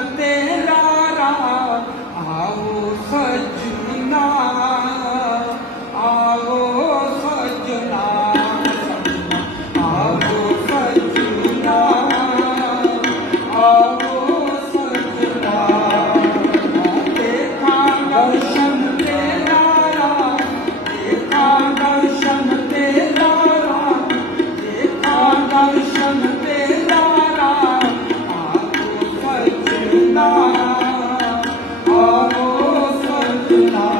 ಮತ್ತೆ 嗯。